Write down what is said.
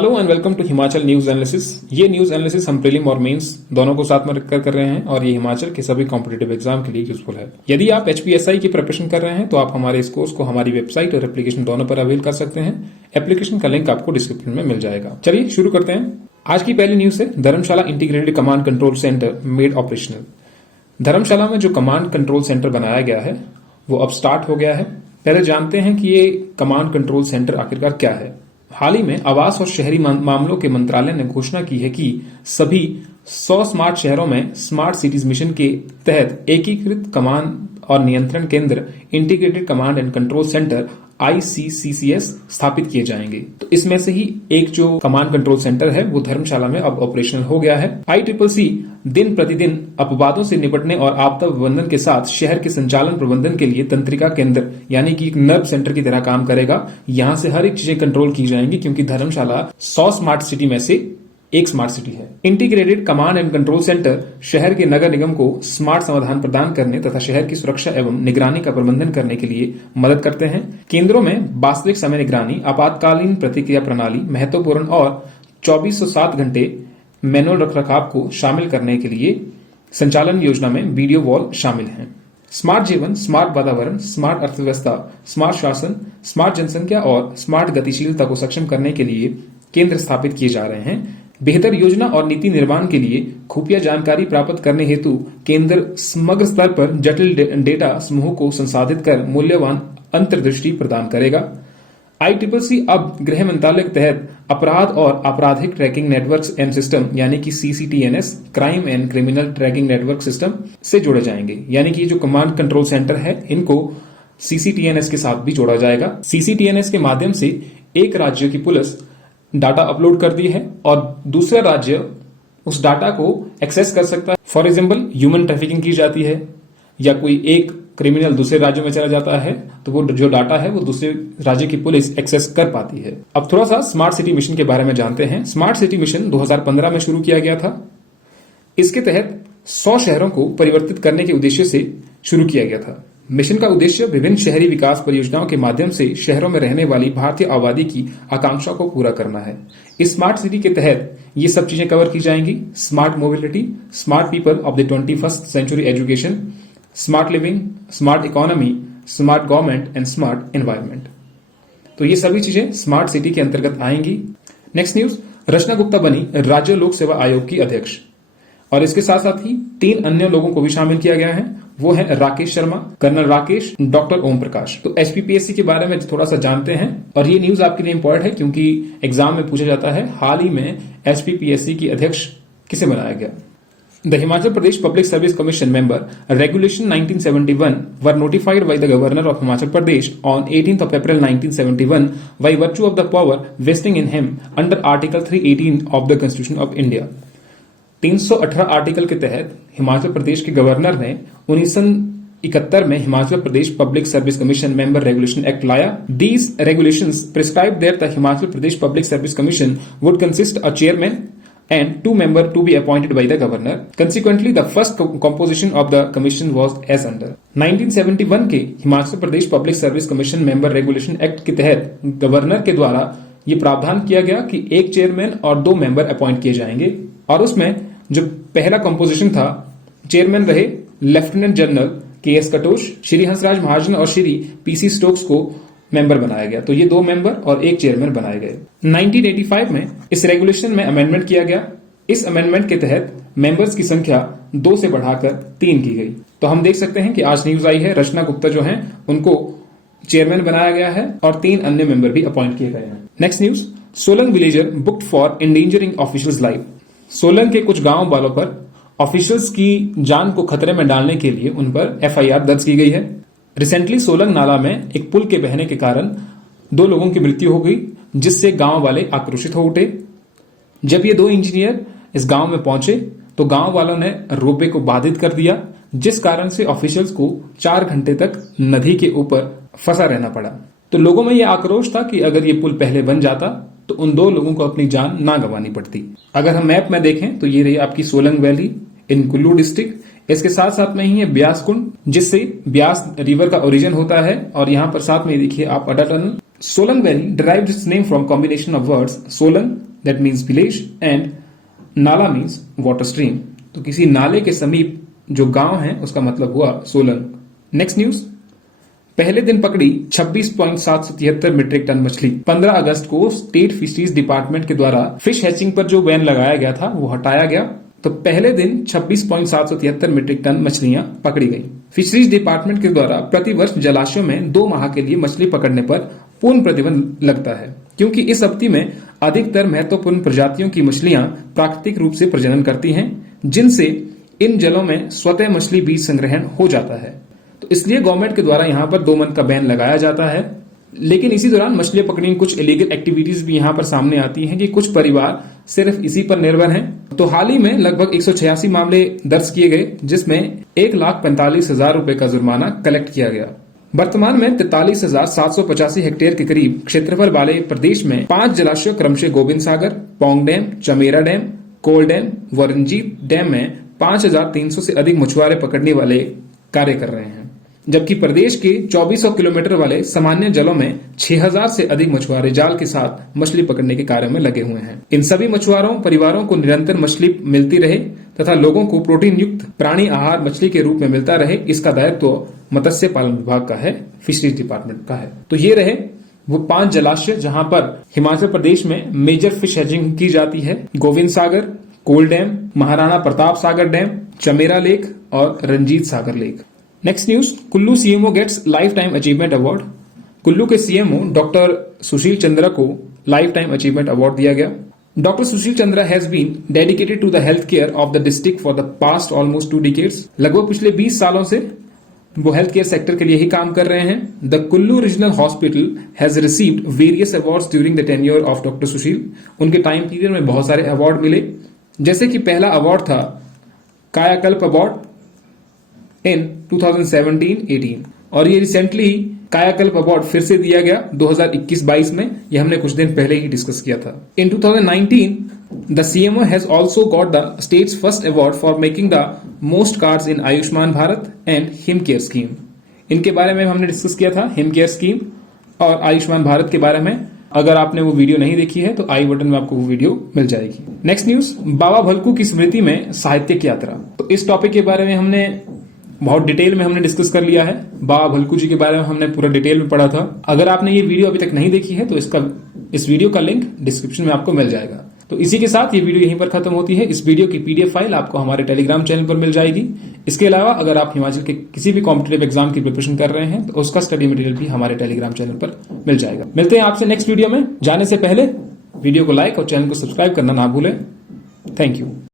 Hello and welcome to Himachal news analysis. ये news analysis हम prelim और मेंस दोनों को साथ में रखकर कर रहे हैं और ये हिमाचल के सभी कॉम्पिटेटिव एग्जाम के लिए यूजफुल है। यदि आप HPSI की प्रिपरेशन कर रहे हैं तो आप हमारे इस कोर्स को हमारी वेबसाइट और एप्लीकेशन दोनों पर अवेल कर सकते हैं। एप्लीकेशन का लिंक आपको डिस्क्रिप्शन में मिल जाएगा। चलिए शुरू करते हैं। आज की पहली न्यूज है Dharamshala integrated command control centre made operational. Dharamshala में जो कमांड कंट्रोल सेंटर बनाया गया है वो अब स्टार्ट हो गया है। पहले जानते हैं कि ये कमांड कंट्रोल सेंटर आखिरकार क्या है। हाल ही में आवास और शहरी मामलों के मंत्रालय ने घोषणा की है कि सभी 100 स्मार्ट शहरों में स्मार्ट सिटीज मिशन के तहत एकीकृत कमांड और नियंत्रण केंद्र integrated command and control centre ICCCS स्थापित किए जाएंगे। तो इसमें से ही एक जो कमांड कंट्रोल सेंटर है वो धर्मशाला में अब ऑपरेशनल हो गया है। ICCC दिन प्रतिदिन अपवादों से निपटने और आपदा प्रबंधन के साथ शहर के संचालन प्रबंधन के लिए तंत्रिका केंद्र यानी कि एक नर्व सेंटर की तरह काम करेगा। यहाँ से हर एक चीजें कंट्रोल की जाएंगी क्योंकि धर्मशाला 100 स्मार्ट सिटी में से एक स्मार्ट सिटी है। Integrated command and control centre शहर के नगर निगम को स्मार्ट समाधान प्रदान करने तथा शहर की सुरक्षा एवं निगरानी का प्रबंधन करने के लिए मदद करते हैं। केंद्रों में वास्तविक समय निगरानी, आपातकालीन प्रतिक्रिया प्रणाली, महत्वपूर्ण और 24/7 घंटे मैनुअल रखरखाव को शामिल करने के लिए संचालन योजना में वीडियो वॉल शामिल है। स्मार्ट जीवन, स्मार्ट वातावरण, स्मार्ट अर्थव्यवस्था, स्मार्ट शासन, स्मार्ट जनसंख्या और स्मार्ट गतिशीलता को सक्षम करने के लिए केंद्र स्थापित किए जा रहे हैं। बेहतर योजना और नीति निर्माण के लिए खुफिया जानकारी प्राप्त करने हेतु केंद्र समग्र स्तर पर जटिल डेटा समूह को संसाधित कर मूल्यवान अंतर्दृष्टि प्रदान करेगा। ICCC अब गृह मंत्रालय के तहत अपराध और आपराधिक ट्रैकिंग नेटवर्क एंड सिस्टम यानी कि CCTNS, crime and criminal tracking network system से जोड़े जाएंगे। यानी कि जो कमांड कंट्रोल सेंटर है इनको CCTNS के साथ भी जोड़ा जाएगा। CCTNS के माध्यम से एक राज्य की पुलिस डाटा अपलोड कर दी है और दूसरा राज्य उस डाटा को एक्सेस कर सकता है। फॉर एग्जाम्पल ह्यूमन ट्रैफिकिंग की जाती है या कोई एक क्रिमिनल दूसरे राज्य में चला जाता है तो वो जो डाटा है वो दूसरे राज्य की पुलिस एक्सेस कर पाती है। अब थोड़ा सा स्मार्ट सिटी मिशन के बारे में जानते हैं। स्मार्ट सिटी मिशन 2015 में शुरू किया गया था। इसके तहत 100 शहरों को परिवर्तित करने के उद्देश्य से शुरू किया गया था। मिशन का उद्देश्य विभिन्न शहरी विकास परियोजनाओं के माध्यम से शहरों में रहने वाली भारतीय आबादी की आकांक्षा को पूरा करना है। इस स्मार्ट सिटी के तहत ये सब चीजें कवर की जाएंगी। Smart mobility, smart people of the 21st century education, smart living, smart economy, smart government and smart environment. तो ये सभी चीजें स्मार्ट सिटी के अंतर्गत आएंगी। नेक्स्ट न्यूज, रचना गुप्ता बनी राज्य लोक सेवा आयोग की अध्यक्ष और इसके साथ साथ ही 3 अन्य लोगों को भी शामिल किया गया है। वो है राकेश शर्मा, कर्नल राकेश, डॉक्टर ओम प्रकाश। तो HPPSC के बारे में थोड़ा सा जानते हैं और ये न्यूज आपके लिए इंपॉर्टेंट है क्योंकि एग्जाम में पूछा जाता है हाल ही में HPPSC की अध्यक्ष किसे बनाया गया। The Himachal Pradesh public service commission member regulation 1971 were notified by the governor of Himachal Pradesh on 18th of April 1971 by virtue of the power vesting in him under Article 318 of the Constitution of India। 318 article के तहत हिमाचल प्रदेश के governor ने 1971 में Himachal Pradesh public service commission member regulation act लाया। These regulations prescribe that the Himachal Pradesh Public Service Commission would consist a chairman and 2 members to be appointed by the governor. Consequently, the first composition of the commission was as under। 1971 के Himachal Pradesh public service commission member regulation act के तहत governor के द्वारा ये प्रावधान किया गया कि एक चेयरमैन और 2 मेंबर अपॉइंट किए जाएंगे और उसमें जो पहला कंपोजिशन था, चेयरमैन रहे lieutenant general KS Katoch, Shri Hansraj Mahajan और श्री PC स्टोक्स को मेंबर बनाया गया। तो ये 2 मेंबर और एक चेयरमैन बनाए गए। 1985 में इस रेगुलेशन में अमेंडमेंट किया गया। इस अमेंडमेंट के तहत मेंबर्स की संख्या 2 से बढ़ाकर 3 की गई। तो हम देख सकते हैं कि आज न्यूज आई है रचना गुप्ता जो है उनको चेयरमैन बनाया गया है और 3 अन्य मेंबर भी अपॉइंट किए गए हैं। Next news, Solang villager booked for endangering officials life. Solang के कुछ गांव वालों पर ऑफिशियल्स की जान को खतरे में डालने के लिए उन पर FIR दर्ज की गई है। रिसेंटली सोलंग नाला में एक पुल के बहने के कारण 2 लोगों की मृत्यु हो गई जिससे गांव वाले आक्रोशित हो उठे। जब ये 2 इंजीनियर इस गांव में पहुंचे तो गांव वालों ने रोपवे को बाधित कर दिया जिस कारण से ऑफिशियल्स को 4 घंटे तक नदी के ऊपर फंसा रहना पड़ा। तो लोगों में यह आक्रोश था कि अगर ये पुल पहले बन जाता तो उन 2 लोगों को अपनी जान ना गंवानी पड़ती। अगर हम मैप में देखें तो ये रही आपकी Solang valley in Kullu district. इसके साथ साथ में ही है ब्यास कुंड जिससे ब्यास रिवर का ओरिजिन होता है और यहाँ पर साथ में देखिए आप अडा tunnel. Solang valley derived its name from combination of words Solang that means village, and nala means water stream. तो किसी नाले के समीप जो गांव है उसका मतलब हुआ सोलंग। नेक्स्ट न्यूज, पहले दिन पकड़ी 26.773 मीट्रिक टन मछली। 15 अगस्त को स्टेट फिशरीज डिपार्टमेंट के द्वारा फिश हैचिंग पर जो बैन लगाया गया था वो हटाया गया। तो पहले दिन 26.773 मीट्रिक टन मछलियां पकड़ी गई। फिशरीज डिपार्टमेंट के द्वारा प्रतिवर्ष जलाशयों में 2 माह के लिए मछली पकड़ने पर पूर्ण प्रतिबंध लगता है, क्योंकि इस अवधि में अधिकतर महत्वपूर्ण प्रजातियों की मछलियां प्राकृतिक रूप से प्रजनन करती हैं, जिनसे इन जलों में स्वतः मछली बीज संग्रहण हो जाता है। तो इसलिए गवर्नमेंट के द्वारा यहाँ पर 2 मंथ का बैन लगाया जाता है। लेकिन इसी दौरान मछलियां पकड़ने की कुछ इलीगल एक्टिविटीज भी यहाँ पर सामने आती हैं कि कुछ परिवार सिर्फ इसी पर निर्भर हैं। तो हाल ही में लगभग 186 मामले दर्ज किए गए, जिसमें 1,45,000 रुपए का जुर्माना कलेक्ट किया गया। वर्तमान में 43,785 हेक्टेयर के करीब क्षेत्रफल वाले प्रदेश में 5 जलाशयों क्रमशः गोविंद सागर, पौंग डैम, चमेरा डैम, कोल डैम व रंजीत डैम में 5,300 से अधिक मछुआरे पकड़ने वाले कार्य कर रहे हैं, जबकि प्रदेश के 2400 किलोमीटर वाले सामान्य जलों में 6,000 से अधिक मछुआरे जाल के साथ मछली पकड़ने के कार्य में लगे हुए हैं। इन सभी मछुआरों परिवारों को निरंतर मछली मिलती रहे तथा लोगों को प्रोटीन युक्त प्राणी आहार मछली के रूप में मिलता रहे, इसका दायित्व मत्स्य पालन विभाग का है, फिशरीज डिपार्टमेंट का है। तो ये रहे वो 5 जलाशय जहां पर हिमाचल प्रदेश में मेजर फिश हैचिंग की जाती है। Govind Sagar, Kol dam, Maharana Pratap Sagar dam, Chamera lake और Ranjit Sagar lake. Next news, Kullu CMO gets life time achievement award. Kullu के सीएमओ डॉक्टर सुशील चंद्रा को लाइफ टाइम अचीवमेंट अवार्ड दिया गया। Doctor Sushil Chandra has been dedicated to the health care of the district for the past almost 2 decades. लगभग पिछले 20 सालों से वो health care sector के लिए ही काम कर रहे हैं। The Kullu regional hospital has received various awards during the tenure of doctor Sushil. उनके टाइम पीरियड में बहुत सारे अवार्ड मिले, जैसे कि पहला अवार्ड था कायाकल्प अवार्ड इन 2017-18 और ये रिसेंटली कायाकल्प अवार्ड फिर से दिया गया 2021-22 में। ये हमने कुछ दिन पहले ही डिस्कस किया था। इन 2019 the CMO has also got the states first award for making the most cards in Ayushman Bharat and him care scheme. इनके बारे में हमने डिस्कस किया था, हिम केयर स्कीम और आयुष्मान भारत के बारे में। अगर आपने वो वीडियो नहीं देखी है तो आई बटन में आपको वो वीडियो मिल जाएगी। नेक्स्ट न्यूज, बाबा भलकू की स्मृति में साहित्यिक यात्रा। तो इस टॉपिक के बारे में हमने बहुत डिटेल में हमने डिस्कस कर लिया है। बाबा भलकू जी के बारे में हमने पूरा डिटेल में पढ़ा था। अगर आपने ये वीडियो अभी तक नहीं देखी है तो इस वीडियो का लिंक डिस्क्रिप्शन में आपको मिल जाएगा। तो इसी के साथ ये वीडियो यहीं पर खत्म होती है। इस वीडियो की पीडीएफ फाइल आपको हमारे टेलीग्राम चैनल पर मिल जाएगी। इसके अलावा अगर आप हिमाचल के किसी भी कॉम्पिटेटिव एग्जाम की प्रिपरेशन कर रहे हैं तो उसका स्टडी मटेरियल भी हमारे टेलीग्राम चैनल पर मिल जाएगा। मिलते हैं आपसे नेक्स्ट वीडियो में। जाने से पहले वीडियो को लाइक और चैनल को सब्सक्राइब करना ना भूलें। Thank you.